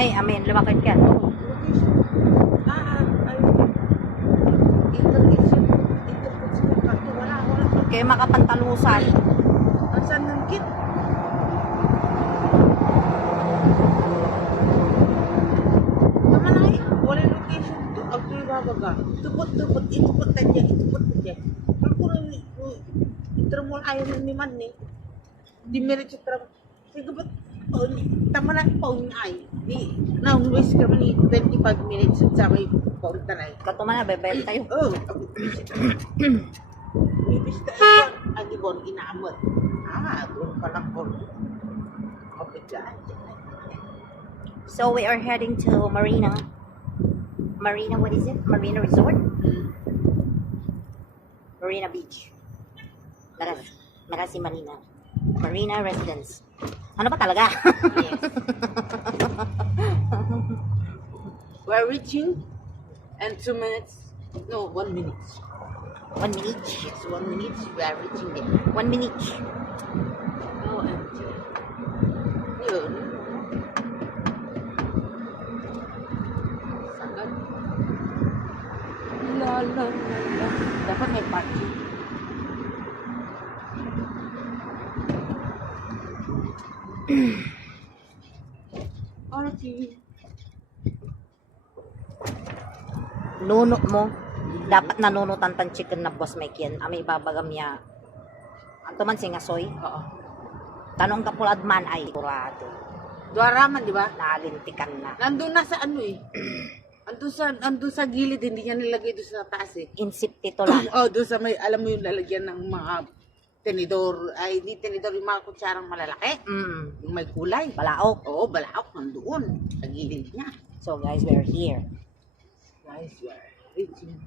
Ay, amin, lumakad ka. Location. Ay. Intermission. Wala. Kaya makapantalusan. Asan ng kit? Tama na eh. Wala location to. Ang tulibabaga. Tupot. Itupot na dyan. Pero kung intermol ayaw na ni man eh. Di merit yung trabaho. Sige ba't tama na paun ay. Di, na-waste kami ni 25 minutes sa may paun tanay. Katuma na, bebel tayo. Oh, bibista ito. Ang ibon, inaamot. Doon pa lang po. Kapagdaan. So we are heading to Marina. Marina, what is it? Marina Resort? Marina Beach. Marasi Marina. Marina Residence. Ano ba talaga? Yes. We're reaching and 2 minutes. No, 1 minute. 1 minute. It's 1 minute. We are reaching there. 1 minute. Oh, and yun. Sagad. La. Dapat may parking. Parking. Nuno mo. Dapat nanunutan tan chicken na boss may kiyan. Ami babagam niya. Anto man singasoy. Oo. Tanong ka pulad man ay kurado. Duaraman, di ba? Nalintikan na. Nandun na sa ano eh. Andun sa gilid, hindi niya nilagay doon sa taas eh. Insip tito lang. Oh, doon sa may, alam mo yung lalagyan ng mga tenidor, ay hindi tenidor, yung mga kutsarang malalaki. Yung may kulay. Balaok. Oo, balaok, nandoon. Sa gilid niya. So guys, we're here. Guys, we are reaching